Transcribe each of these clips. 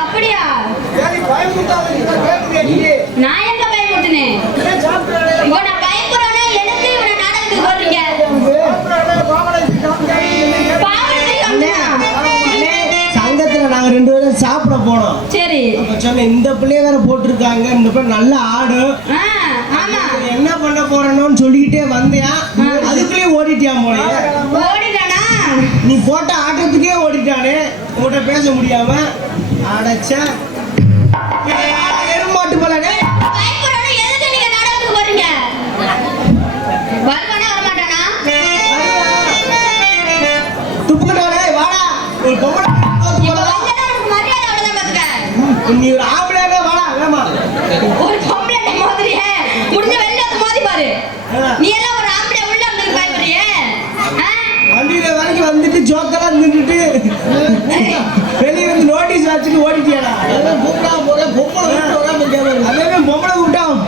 அப்படியா? நான் எங்க பயமுறுத்தினேன்? இவனை பயப்படுறவனே எனக்கு இவனை நாடகத்துக்கு போடுறீங்க. சங்கத்துல நாங்க 2 பேரும் சாப்பிட போனோம். சரி. அப்ப சொன்ன இந்த பிள்ளைய வேற போட்டிருக்காங்க, இந்த பிள்ளை நல்ல ஆடு. ஆமா. என்ன பண்ண போறேன்னு சொல்லிக்கிட்டே வந்தியா, அதுக்குள்ளே ஓடிட்டியா போல. ஓடிட்டானா? நீ போட்ட ஆட்டத்துக்கே ஓடிட்டானே, உங்கள்கிட்ட பேச முடியாம அடைச்ச எருமாட்டு போலனே. பயப்படுறவனே எதுக்கு நீங்க நாடகத்துக்கு போறீங்க? வருவானா வரமாட்டானா? துப்புக்கட்டானே வாடா. ஒரு பொம்பளை மரியாதை அவ்வளவுதான் பாத்துக்க. நீ ஒரு ஆம்பளையானே வாடா வேமா. ஒரு பொம்பளை மாதிரியே முடிஞ்ச வெளில வந்து மோதி பாரு. நீ எல்லாம் ஒரு ஆம்பளை உள்ள வந்து பயப்படுறியே? வண்டியில வரைக்கும் வந்துட்டு ஜோக்கெல்லாம் நின்றுட்டு வெளியே வந்து நோட்டீஸ் வச்சுட்டு ஓடிட்டியாடா. பொம்பளை கூட்டா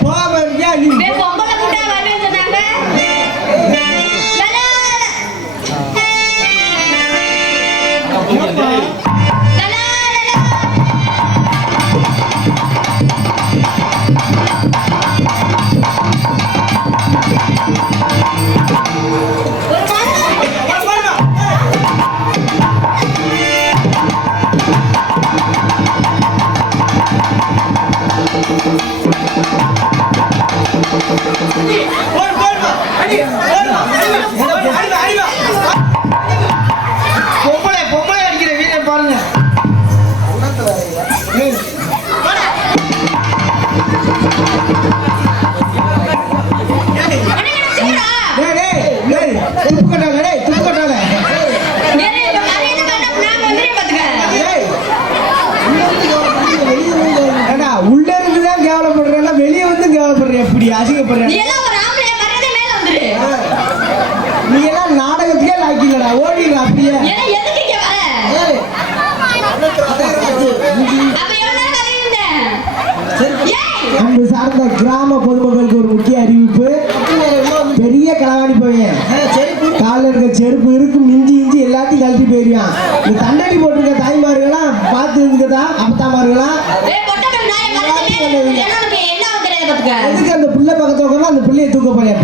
போகாம இருக்கியா நீ? பொம்பளை கூட்டா வருவேன்னு சொன்னாங்க. பொம்பளை அடிக்கிற வீரன் பாருங்க. உள்ள இருந்துதான் கேவலப்படுறேன், வெளியே வந்து கேவலப்படுறேன். எப்படி அசிங்கப்படுறேன்? நீ எல்லாம் நாடகத்துக்கே லாக்கிலடா, ஓடிடுற அப்படியே. அன்பு சார்ந்த கிராம பொதுமக்களுக்கு ஒரு முக்கிய அறிவிப்பு. பெரிய களவாணி பையன் காலில் இருக்க செருப்பு இருக்கு, மிஞ்சி இஞ்சி எல்லாத்தையும் கழட்டி போயிருவான். இந்த தண்டடி போட்டிருக்க தாய்மார்கள்லாம் பார்த்து இருக்குதா, அப்பத்தாமார்களாம் எதுக்கு அந்த பிள்ளை பக்கத்துல உட்காந்து அந்த பிள்ளையை தூக்க போறேன்.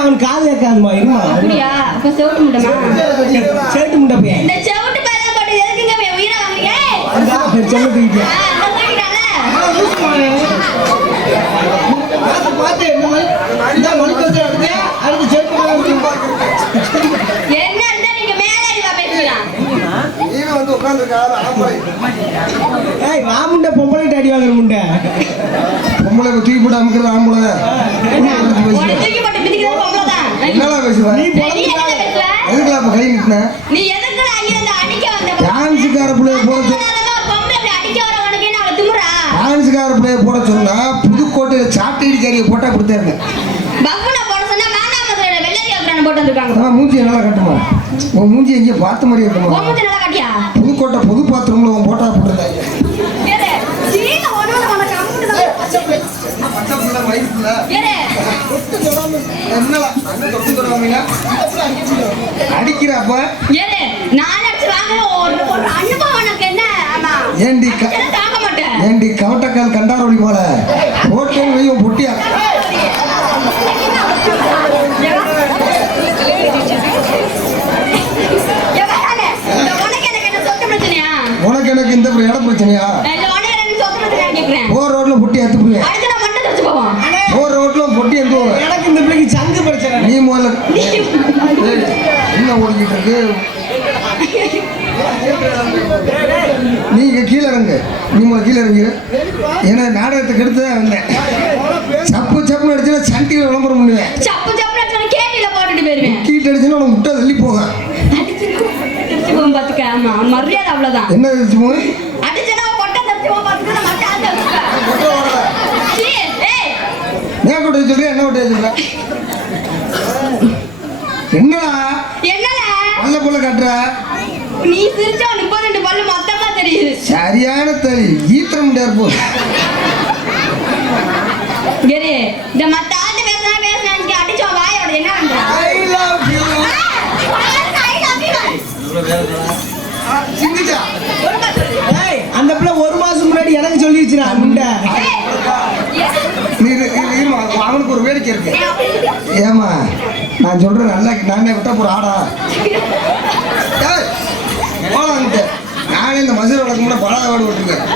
அவன் காது கேட்காதுமா, இருமா. சேட்டு முண்டை பையன் மாமுண்டை பொம்பளை அடி வாங்குற முண்டை. பொம்பளை தூக்கி போட்டு அமுக்கிறது ஆம்பளை. போட சொன்னா புதுக்கோட்டையில சாப்பிட்டு போட்டா கொடுத்தாருங்க. மூஞ்சி நல்லா கட்டுமா? உன் மூஞ்சி எங்க பார்த்த மாதிரி இருக்குமா? புதுக்கோட்டை பொது பாத்ரூம்ல உன் போட்டா போட்டுருந்தாங்க. அடிக்கிறப்ப ஏண்டி கவட்டக்கால் கண்டாரோடி போல போட்டேன் வையும் பொட்டியா. உனக்கு எனக்கு இந்த இட பிரச்சனையா? போர் ரோட்ல பொட்டி அத்து போய் போர் ரோட்ல பொட்டி எந்த எனக்கு இந்த பிள்ளைக்கு சங்கு பிரச்சனை. நீ முதல்ல என்ன ஓடிக்கிட்டு இருக்கு? நீங்க கீழே இறங்க, நீ முதல்ல கீழே இறங்க. ஏன்னா நாடகத்தை கெடுத்துதான் வந்தேன். சப்பு சப்புன்னு அடிச்சுன்னா சண்டியில் விளம்பரம் பண்ணுவேன். கீட்டு அடிச்சுன்னா உனக்கு முட்டை தள்ளி போக மரியாதை அவ்வளவுதான். என்ன தெரிச்சுமோ அடிச்சனா கொட்டை தச்சுவா பாத்துட்டு மத்த ஆள சீ ஏய் ஏன் கொட்டை சொல்றியா என்ன கொட்டை சொல்ற என்னடா என்னல பல்ல புள்ள கட்டுற நீ சிரிச்சா 32 பல்லு மொத்தமா தெரியுது. சரியான தலி ஈத்திர முடியாது போ கெரி இந்த மத்த ஆள பேசுறான்னு அடிச்சா வாயோட என்ன பண்ற? ஐ லவ் யூ சிங்கிச்சா ஏய், அந்த பிள்ளை 1 மாசம் முன்னாடி எனக்கு சொல்லிடுச்சுடா முண்டை. நீ இருமா அவனுக்கு ஒரு வேடிக்கை இருக்கு ஏமா நான் சொல்றேன் நல்லா நானே விட்டா போற ஆடா போலான்ட்டு நானே இந்த மசூர் வழக்கம்னா பழாவாடு விட்டுருக்கேன்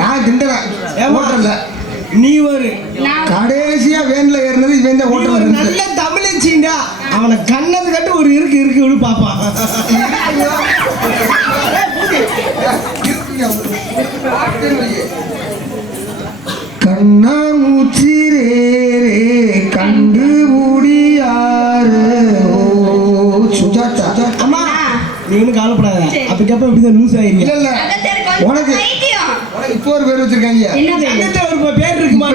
நான் திண்டேன் ஹோட்டல்ல நீ ஒரு கடைசியா வேன்ல ஏறினது இவன் தான் நீ ஹோட்டல்ல ஒரு இருந்து நல்ல தமிழச்சிண்டா. அவனை கண்ணது கட்டு ஒரு இருக்கு விழு பாப்பான். கண்ணா மூச்சிரே கண்டு முடியாரு சுஜாதா அம்மா நீ ஒன்றும் கவலைப்படாத. சரி. அப்பக்கப்ப இப்படிதான் லூஸ் இல்ல ஆயிருங்க. இல்ல அத சரி கொஞ்சம் உனக்கு பைத்தியம். உனக்கு இப்போ ஒரு பேர் வச்சிருக்காங்க என்ன பேரு? அங்கிட்ட ஒரு பேர் இருக்குமா?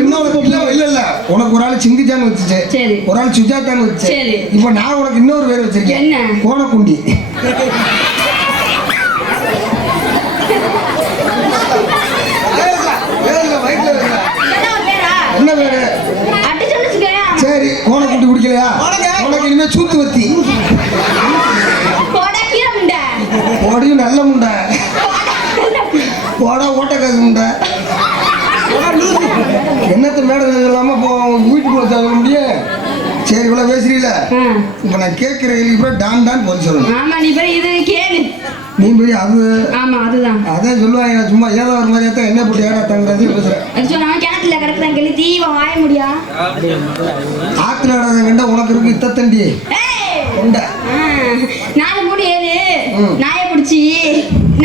இல்ல இல்ல உனக்கு ஒரு ஆள் சிங்கிச்சான்னு வச்சுச்சு சரி. ஒரு ஆள் சுஜாதான்னு வச்சு சரி. இப்போ நான் உனக்கு இன்னொரு பேர் வச்சிருக்கேன் என்ன? கோணக்குண்டி இதெல்லாம் ஒரு பேரா? என்ன பேரு அடிச்சோன்னு வச்சுக்கோயேன். சரி கோணக்குண்டி குடிக்கலையா உனக்கு? உனக்கு இனிமே சூத்து வத்தி போடா கீரை முண்டை. போடியும் நல்ல முண்டை போடா ஓட்டக்காசு முண்டை என்னத்த மேடம் இல்லாம இப்போ வீட்டுக்குள்ள தர முடியும் சரி இவ்வளவு பேசுறீல இப்ப நான் கேட்கிற கேள்வி டான் டான் போய் சொல்லணும் ஆமா நீ பேரு இது கேளு. நீ போய் அது ஆமா அதுதான். அதான் சொல்லுவாங்க நான் சும்மா ஏதோ ஒரு மாதிரி தான் என்ன போட்டு ஏடா தங்குறது பேசுறேன் அது சொன்னா கிணத்துல கிடக்குதான் கேள்வி தீவம் வாய முடியா? ஆத்துல ஆடாத கண்டா உனக்கு இருக்கு இத்தத்தண்டி ஏய் உண்டை 4 3 7 நாயை பிடிச்சி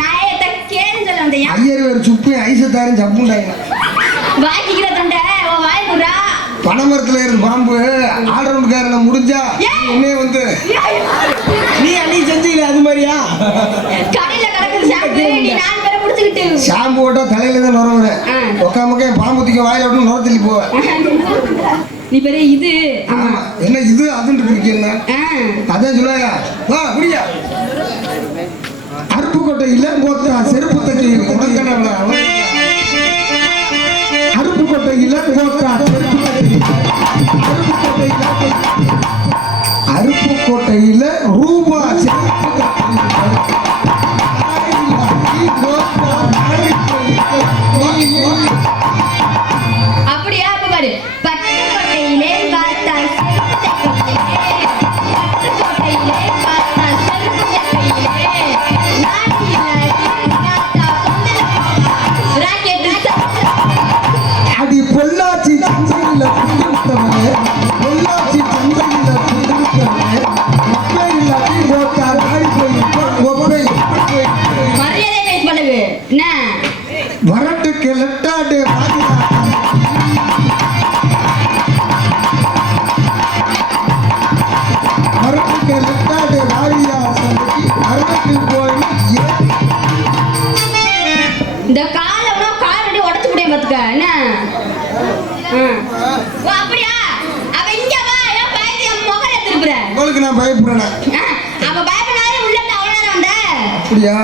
நாயை கேன்னு சொல்ல வந்த ஏன் ஐயர் ஒரு சுப்பி ஐசத்தாரும் சப்புண்டாங்க வாக்கிக்கிற தொண்டை உன் வாய முறா. பனைமரத்துல இருந்து பாம்பு ஆல்ரவுண்ட்காரனை முடிஞ்சா உன்னே வந்து நீ அன்னைக்கு செஞ்சீங்களே அது மாதிரியா? கடையில கிடக்குது ஷாம்பு நீ 4 பேரை பிடிச்சிக்கிட்டு ஷாம்பு போட்டா தலையில தான் நுறவுறேன் உக்காமக்க பாம்புத்திக்க வாயில விட்டு நுரத்தள்ளி போவேன் நீ பேரு இது. ஆமா என்ன இது அதுன்னு இருக்கு என்ன அதான் சொல்லுவாங்க வா குடியா அருப்புக்கோட்டை இல்ல கோத்தா செருப்பு தட்டி அருப்புக்கோட்டை இல்ல கோத்தா செருப்பு தட்டி அருப்புக்கோட்டையில ரூபா செருப்பு அப்படியா? அப்ப பாரு பட்டுக்கோட்டையிலே பார்த்தால் செருப்பு தைக்கையிலே, பட்டுக்கோட்டையிலே பார்த்தால் செருப்பு தைக்கையிலே, நாட்டியில பார்த்தா பொந்தல ராக்கெட் அடி பொள்ளாச்சி சந்தையில புதுத்தவனே பொள்ளாச்சி சந்தையில புதுத்தவனே ஒப்பே இல்லாட்டி கோத்தா நாடி போயிருப்போம் ஒப்பே மரியாதை பேச பழகு என்ன? வரட்டுக்கு லெட்டாடு வரட்டுக்கு லெட்டாடு வாரியா சந்தைக்கு வரட்டு போய் இந்த காலை காலடி உடச்சு முடியும் பாத்துக்க என்ன? ஓ அப்படியா? அவ இங்க வா ஏன் பயந்து என் முகர திருப்புற? உங்களுக்கு நான் பயப்படுறேன் அப்ப பயப்படாதே உள்ள இருந்து அவ்வளவு நேரம் வந்த. அப்படியா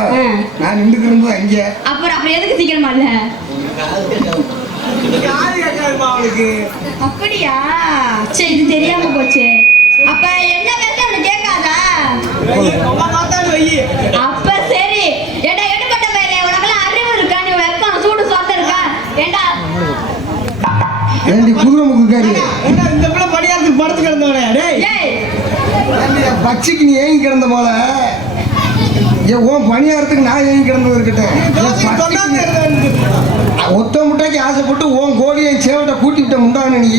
நான் நின்றுக்கிறது அங்கே அப்புறம் எதுக்கு சீக்கிரமா இல்ல? யாரு கேட்காதுமா அவனுக்கு? அப்படியா? சரி இது தெரியாம போச்சு. அப்ப என்ன பேச அவனுக்கு கேட்காதா? அம்மா பார்த்தாலும் வை. அப்ப சரி. ஏண்டா எடுபட்ட பையலே உனக்கெல்லாம் அறிவு இருக்கா? நீ வெக்கம் சூடு சொத்த இருக்கா? ஏண்டா ஏண்டி குதிரை முக்குக்காரி ஏண்டா இந்த பிள்ளை படியாரத்துக்கு படுத்து கிடந்தவனே டேய். ஏய் பச்சைக்கு நீ ஏங்கி கிடந்த போல ஏன் உன் பணியாரத்துக்கு நான் ஏங்கி கிடந்தது இருக்கட்டும் சொன்னாங்க இருந்தா ஒத்த முட்டைக்கு ஆசைப்பட்டு உன் கோழியை சேவட்டை கூட்டி விட்ட முண்டான்னு நீ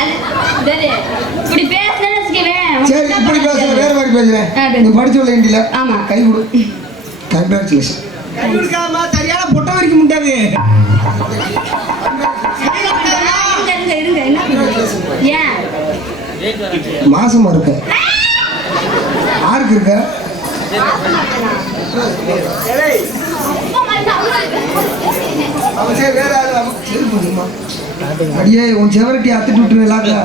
அது சரி. இப்படி பேசுனேன்னு வச்சுக்கவேன். சரி இப்படி பேசுற வேற மாதிரி பேசுறேன் நீ படிச்சு விட வேண்டியில ஆமா. கை கொடு கங்க்ராச்சுலேஷன் இருக்காமா சரியான பொட்டை வரைக்கும் முட்டாது. இருங்க என்ன? ஏன் மாசமா இருக்க யாருக்கு இருக்க சரி வேற ஆளு நமக்கு செருப்பு வந்துமா அடியே உன் செவரட்டி அத்துட்டு விட்டுருவேலாக்கா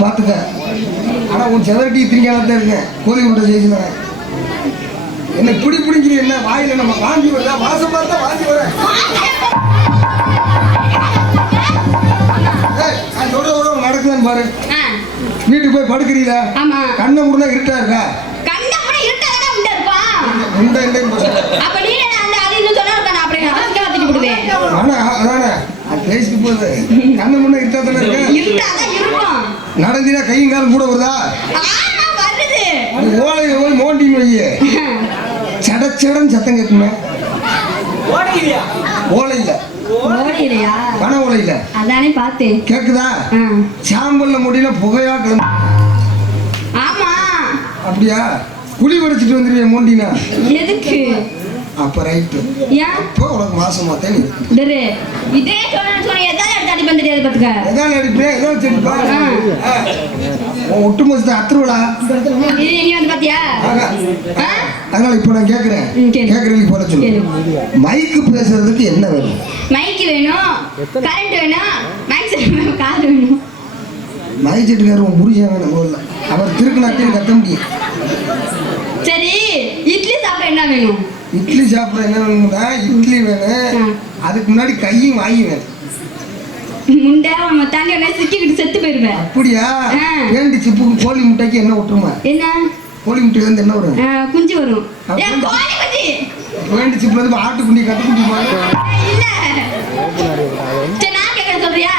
பார்த்துக்க ஆனா உன் செவரட்டி திரிக்காம தான் இருக்கேன் கோழி முட்டை செய்யல என்ன பிடி பிடிக்கிறீ என்ன வாயில நம்ம வாந்தி வருதா மாசம் பார்த்தா வாந்தி வர நான் சொல்ற நடக்குதான்னு பாரு வீட்டுக்கு போய் படுக்கிறீங்களா ஆமா கண்ணை முடுனா இருட்டா இருக்கா கண்ணை கூட இருட்டாதானே உண்டா இருப்பான் உண்டா இல்லைன்னு அப்ப நீ அந்த அது இன்னும் சொன்னா நான் அப்படியே அவசியம் வச்சுட்டு விடுவேன் ஆனா அதானே பேசிட்டு போகுது கண்ணு முன்ன இருட்டா தானே இருக்கு இருட்டாதான் இருக்கும் நடந்தினா கையும் காலம் கூட வருதா ஆமா வருது ஓலை ஓலை மோண்டின்னு வையே சடச்சடன் சத்தம் கேட்குமே ஓலை இல்ல ஓடிலையா பண ஓலை இல்ல அதானே பார்த்தேன் கேக்குதா சாம்பல்ல முடியல புகையா கிளம்பு ஆமா அப்படியா குழி வடிச்சிட்டு வந்துருவிய மோண்டினா எதுக்கு அப்ப ரைட்டு ஏன் இப்போ உனக்கு மாசமா தான் இருக்கு டேரு இதே சொன்ன எதாவது எடுத்து அடி பண்ண தெரியாது பாத்துக்க எதாவது அடிப்பேன் ஏதோ வச்சுப்பா ஒட்டு மொத்தத்தை அத்துருவலா இது நீ வந்து பாத்தியா அதனால இப்ப நான் கேக்குறேன் கேக்குறேன் போல சொல்லு மைக்கு பேசுறதுக்கு என்ன வேணும் மைக் வேணும் கரண்ட் வேணும் மைக் செட் வேணும் கார் வேணும் மைக் செட்டுக்காரர் உன் புரிஞ்சா வேணும் முதல்ல அவர் திருக்குனாத்தையும் கத்த முடியும் சரி இட்லி சாப்பிட என்ன வேணும் இட்லி சாப்பிட என்ன வேணும்னா இட்லி வேணும் அதுக்கு முன்னாடி கையும் வாயும் வேணும் முண்டை நம்ம தண்ணி ஒண்ணே சிக்கிக்கிட்டு செத்து போயிருவேன் அப்படியா வேண்டி சிப்புக்கு கோழி முட்டைக்கு என்ன விட்டுருமா என்ன கோழி முட்டையில இருந்து என்ன வரும் குஞ்சு வரும் கோழி குஞ்சு வேண்டி சிப்புல இருந்து ஆட்டுக்குண்டி கட்டுக்குண்டி இல்ல சரி நான் கேட்கறேன் சொல்றியா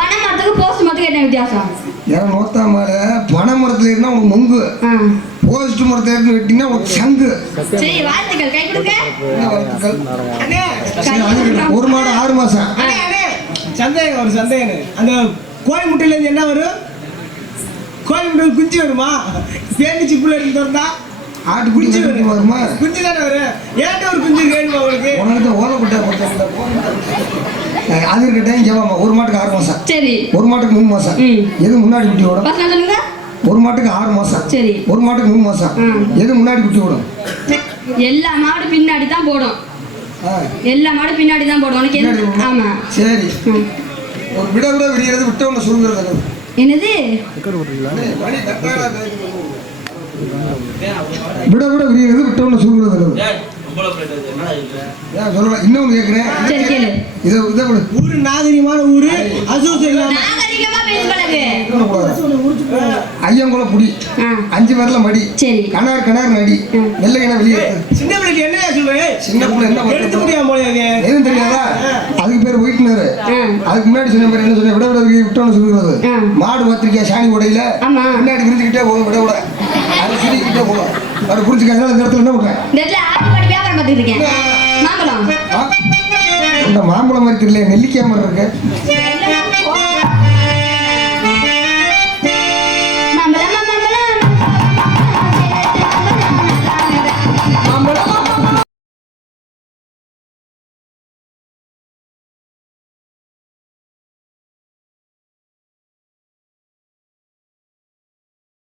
பனை மரத்துக்கு போஸ்ட் மரத்துக்கு என்ன வித்தியாசம் ஏன்னா நோத்தா மேல பனை மரத்துல இருந்தா உனக்கு நொங்கு போஸ்ட் மரத்துல இருந்து வெட்டினா உனக்கு சங்கு சரி வாழ்த்துக்கள் கை கொடுக்க ஒரு மாடு 6 மாசம் சந்தேகம் ஒரு சந்தேகம் அந்த கோழி முட்டையில இருந்து என்ன வரும் கோழி முட்டையில் குஞ்சு வருமா பேண்டி சிப்புல இருந்து திறந்தா ஆட்டு குஞ்சு வருமா குஞ்சு தானே வரும் ஏன்ட்ட ஒரு குஞ்சு வேணுமா உங்களுக்கு உனக்கு ஓலை குட்டை அது இருக்கட்டும் ஜெவாமா ஒரு மாட்டுக்கு 6 மாசம் சரி ஒரு மாட்டுக்கு 3 மாசம் எது முன்னாடி குட்டி விடும் பசங்க சொல்லுங்க ஒரு மாட்டுக்கு 6 மாசம் சரி ஒரு மாட்டுக்கு 3 மாசம் எது முன்னாடி குட்டி விடும் எல்லா மாடு பின்னாடி தான் போடும் எல்லா மாடு பின்னாடி தான் போடும் உனக்கு என்ன ஆமா சரி ஒரு விட விட விடுறது விட்ட ஒன்று சுருங்கிறது என்னது விட விட விடுறது விட்ட ஒன்று சுருங்கிறது சொல்லலாம் இன்னொன்று கேட்குறேன் சரி கேளு இதை ஊரு நாகரிகமான ஊரு நாகரிகமா பேச பழகு ஐயங்குள புடி 5 பேர்ல மடி சரி கணார் கணார் நடி வெள்ளை கிணறு வெளியே சின்ன பிள்ளைக்கு என்ன சொல்றேன் சின்ன பிள்ளை என்ன எடுத்து முடியாம போல எதுவும் தெரியாதா அதுக்கு பேர் ஒயிட்னர் அதுக்கு முன்னாடி சொன்ன பேர் என்ன சொன்ன விட விட விட்டோன்னு சொல்லுறது மாடு பார்த்திருக்கியா சாணி உடையில முன்னாடி விரிஞ்சுக்கிட்டே போகும் விட விட அது சுருக்கிட்டே போகும் அது புரிஞ்சுக்க இந்த இடத்துல என்ன பண்றேன் இந்த இடத்துல ஆடு மாடு வியாபாரம் பார்த்துட்டு இருக்கேன் மாம்பழம் இந்த மாம்பழம் மாதிரி தெரியல நெல்லிக்காய் மாதிரி இருக்கு